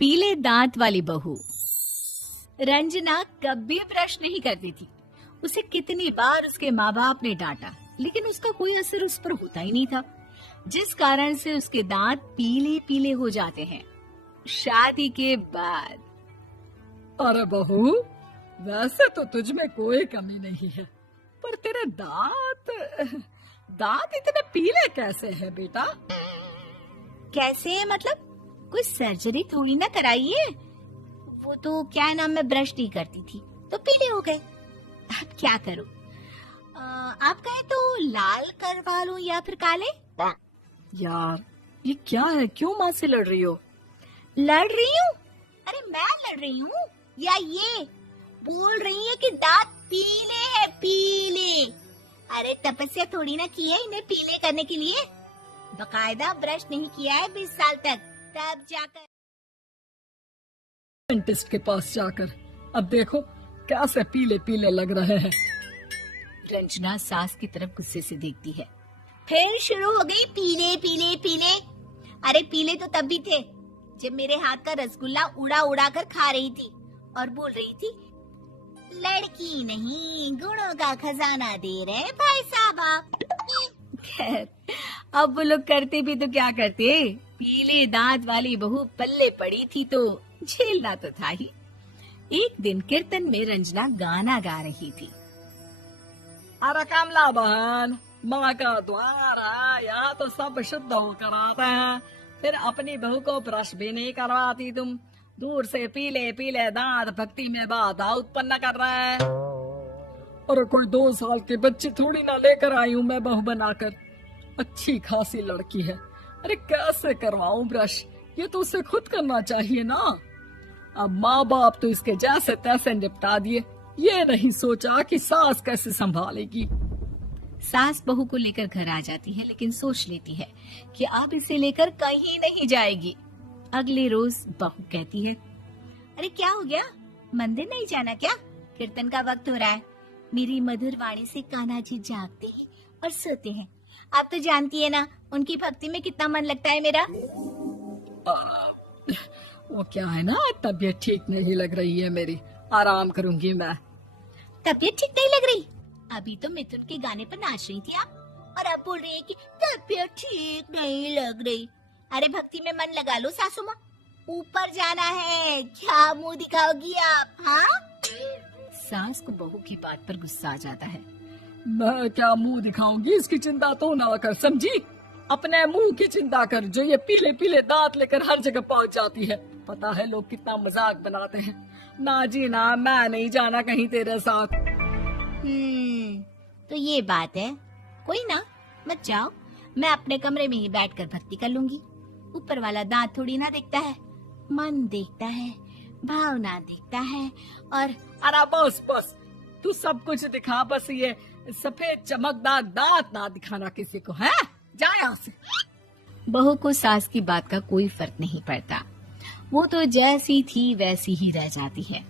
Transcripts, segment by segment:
पीले दांत वाली बहू। रंजना कभी ब्रश नहीं करती थी। उसे कितनी बार उसके माँ बाप ने डांटा, लेकिन उसका कोई असर उस पर होता ही नहीं था, जिस कारण से उसके दांत पीले पीले हो जाते हैं। शादी के बाद। अरे बहू, वैसे तो तुझ में कोई कमी नहीं है, पर तेरे दांत इतने पीले कैसे हैं बेटा? कैसे मतलब? कोई सर्जरी थोड़ी ना कराइए। वो तो क्या नाम, मैं ब्रश नहीं करती थी तो पीले हो गए। अब क्या करूं? आप कहे तो लाल करवा लूं या फिर काले? यार ये क्या है, क्यों माँ से लड़ रही हो? लड़ रही हूँ? अरे मैं लड़ रही हूँ या ये बोल रही है कि दांत पीले हैं, पीले। अरे तपस्या थोड़ी ना की है इन्हें पीले करने के लिए। बकायदा ब्रश नहीं किया है 20 साल तक, तब जाकर डेंटिस्ट के पास जाकर अब देखो कैसे पीले पीले लग रहे हैं। रंजना सास की तरफ गुस्से से देखती है। फिर शुरू हो गई पीले पीले पीले। अरे पीले तो तब भी थे जब मेरे हाथ का रसगुल्ला उड़ा उड़ा कर खा रही थी और बोल रही थी, लड़की नहीं गुणों का खजाना दे रहे भाई साहब आप। खैर, अब वो लोग करते भी तो क्या करते, पीले दांत वाली बहू पल्ले पड़ी थी तो झेलना तो था ही। एक दिन कीर्तन में रंजना गाना गा रही थी। अरे कमला बहन, माँ का द्वार है, यहाँ तो सब शुद्ध होकर आते हैं, फिर अपनी बहू को ब्रश भी नहीं करवाती तुम। दूर से पीले पीले दांत भक्ति में बाधा उत्पन्न कर रहा है। अरे कोई 2 साल के बच्चे थोड़ी ना लेकर आई हूँ मैं बहू बनाकर, अच्छी खासी लड़की है। अरे कैसे करवाऊं ब्रश, ये तो उसे खुद करना चाहिए ना। अब माँ बाप तो इसके जैसे तैसे निपटा दिए, ये नहीं सोचा कि सास कैसे संभालेगी। सास बहू को लेकर घर आ जाती है, लेकिन सोच लेती है कि अब इसे लेकर कहीं नहीं जाएगी। अगले रोज बहू कहती है, अरे क्या हो गया, मंदिर नहीं जाना क्या? कीर्तन का वक्त हो रहा है। मेरी मधुर वाणी से कान्हा जी जागते हैं और सोते हैं। आप तो जानती है ना उनकी भक्ति में कितना मन लगता है मेरा। वो क्या है ना, तबीयत ठीक नहीं लग रही है मेरी, आराम करूंगी मैं। तबीयत ठीक नहीं लग रही? अभी तो मिथुन के गाने पर नाच रही थी आप, और अब बोल रही है कि तबीयत ठीक नहीं लग रही। अरे भक्ति में मन लगा लो सासू माँ, ऊपर जाना है, क्या मुंह दिखाओगी आप? हाँ? सास को बहू की बात पर गुस्सा आ जाता है। मैं क्या मुंह दिखाऊंगी, इसकी चिंता तो ना कर, समझी? अपने मुंह की चिंता कर, जो ये पीले पीले दांत लेकर हर जगह पहुंच जाती है। पता है लोग कितना मजाक बनाते हैं। ना जी ना, मैं नहीं जाना कहीं तेरे साथ। तो ये बात है। कोई ना, मत जाओ, मैं अपने कमरे में ही बैठकर भक्ति कर लूंगी। ऊपर वाला दांत थोड़ी ना देखता है, मन देखता है, भावना देखता है। और अरे बस बस, तू सब कुछ दिखा, बस ये सफेद चमकदार दांत ना दिखाना किसी को, है? जा यहाँ से। बहू को सास की बात का कोई फर्क नहीं पड़ता, वो तो जैसी थी वैसी ही रह जाती है।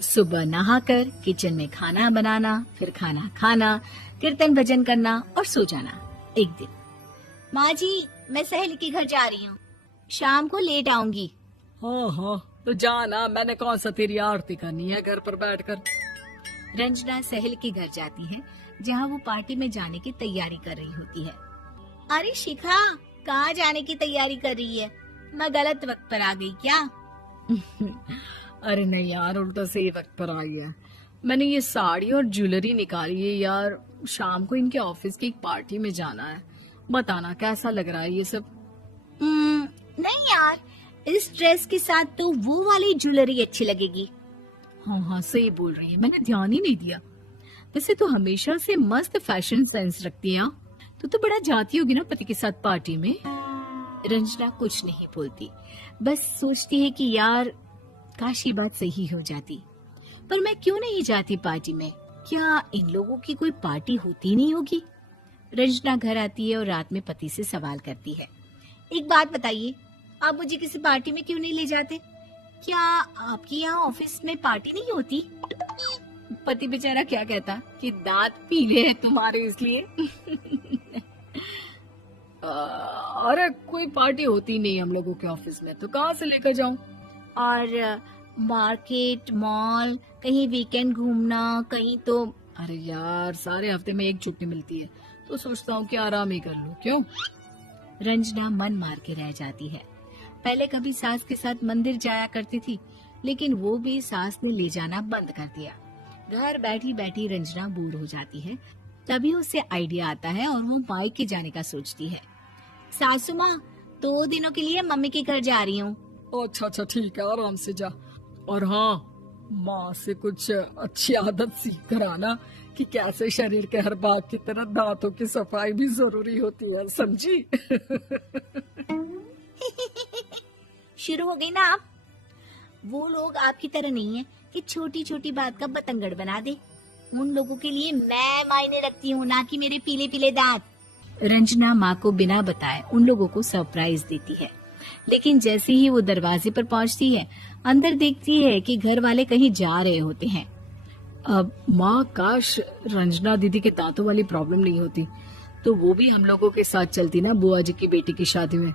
सुबह नहाकर किचन में खाना बनाना, फिर खाना खाना, कीर्तन भजन करना और सो जाना। एक दिन, माँ जी मैं सहेली के घर जा रही हूँ, शाम को लेट आऊंगी। हाँ हाँ तो जाना, मैंने कौन सा तेरी आरती करनी है घर पर बैठकर। रंजना सहेली के घर जाती है, जहाँ वो पार्टी में जाने की तैयारी कर रही होती है। अरे शिखा, कहाँ जाने की तैयारी कर रही है? मैं गलत वक्त पर आ गई क्या? अरे नहीं यार, उल्टा सही वक्त पर आई है। मैंने ये साड़ी और ज्वेलरी निकाली है यार, शाम को इनके ऑफिस की एक पार्टी में जाना है। बताना कैसा लग रहा है ये सब? नहीं यार, इस ड्रेस के साथ तो वो वाली ज्वेलरी अच्छी लगेगी। हाँ हाँ सही बोल रही है, मैंने ध्यान ही नहीं दिया। वैसे तो हमेशा से मस्त फैशन सेंस रखती है। तो बड़ा जाती होगी ना पति के साथ पार्टी में। रंजना कुछ नहीं बोलती, बस सोचती है कि यार काश ये बात सही हो जाती, पर मैं क्यों नहीं जाती पार्टी में? क्या इन लोगों की कोई पार्टी होती नहीं होगी? रंजना घर आती है और रात में पति से सवाल करती है, एक बात बताइए, आप मुझे किसी पार्टी में क्यों नहीं ले जाते? क्या आपके यहाँ ऑफिस में पार्टी नहीं होती? पति बेचारा क्या कहता कि दांत पीले हैं तुम्हारे इसलिए। अरे कोई पार्टी होती नहीं हम लोगों के ऑफिस में, तो कहाँ से लेकर जाऊं? और मार्केट, मॉल, कहीं वीकेंड घूमना, कहीं तो। अरे यार, सारे हफ्ते में एक छुट्टी मिलती है तो सोचता हूँ कि आराम ही कर लूं। क्यों? रंजना मन मार के रह जाती है। पहले कभी सास के साथ मंदिर जाया करती थी, लेकिन वो भी सास ने ले जाना बंद कर दिया। घर बैठी बैठी रंजना बोर हो जाती है। तभी उसे आइडिया आता है और वो मायके जाने का सोचती है। सासू माँ, 2 दिनों के लिए मम्मी के घर जा रही हूँ। अच्छा अच्छा, ठीक है, आराम से जा। और हाँ, माँ से कुछ अच्छी आदत सीख कर आना कि कैसे शरीर के हर भाग की तरह दांतों की सफाई भी जरूरी होती है, समझी? शुरू हो गई ना आप। वो लोग आपकी तरह नहीं है कि छोटी छोटी बात का बतंगड़ बना दे। उन लोगों के लिए मैं मायने रखती हूँ, ना कि मेरे पीले पीले दांत। रंजना माँ को बिना बताए उन लोगों को सरप्राइज देती है, लेकिन जैसे ही वो दरवाजे पर पहुंचती है, अंदर देखती है कि घर वाले कहीं जा रहे होते हैं। अब माँ, काश रंजना दीदी के दांतों वाली प्रॉब्लम नहीं होती तो वो भी हम लोगों के साथ चलती ना बुआ जी की बेटी की शादी में।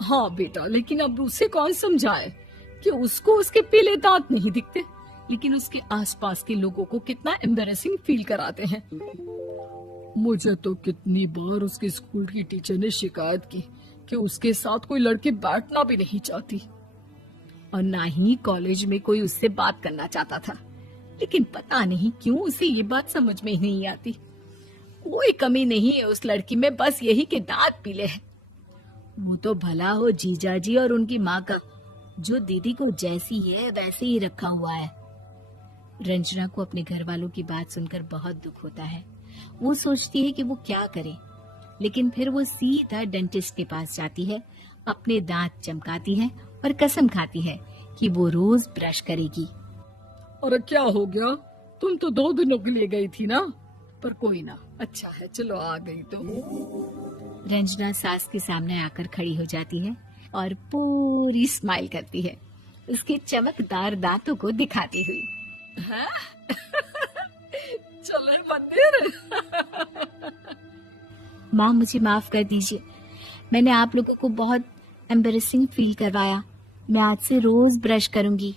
हाँ बेटा, लेकिन अब उसे कौन समझाए कि उसको उसके पीले दांत नहीं दिखते, लेकिन उसके आसपास के लोगों को कितना एम्बैरेसिंग फील कराते हैं। मुझे तो कितनी बार उसके स्कूल की टीचर ने शिकायत की कि उसके साथ कोई लड़की बैठना भी नहीं चाहती और ना ही कॉलेज में कोई उससे बात करना चाहता था, लेकिन पता नहीं क्यों उसे ये बात समझ में ही नहीं आती। कोई कमी नहीं है उस लड़की में, बस यही कि दांत पीले हैं। वो तो भला हो जीजा जी और उनकी माँ का, जो दीदी को जैसी है वैसे ही रखा हुआ है। रंजना को अपने घर वालों की बात सुनकर बहुत दुख होता है। वो सोचती है कि वो क्या करे, लेकिन फिर वो सीधा डेंटिस्ट के पास जाती है, अपने दांत चमकाती है और कसम खाती है कि वो रोज ब्रश करेगी। अरे क्या हो गया? तुम तो 2 दिनों के लिए गई थी ना, पर कोई ना, अच्छा है, चलो आ गई तो। रंजना सास के सामने आकर खड़ी हो जाती है और पूरी स्माइल करती है, उसके चमकदार दांतों को दिखाती हुई। चले मंदिर। माँ, मुझे माफ कर दीजिए, मैंने आप लोगों को बहुत एम्बैरेसिंग फील करवाया। मैं आज से रोज ब्रश करूंगी।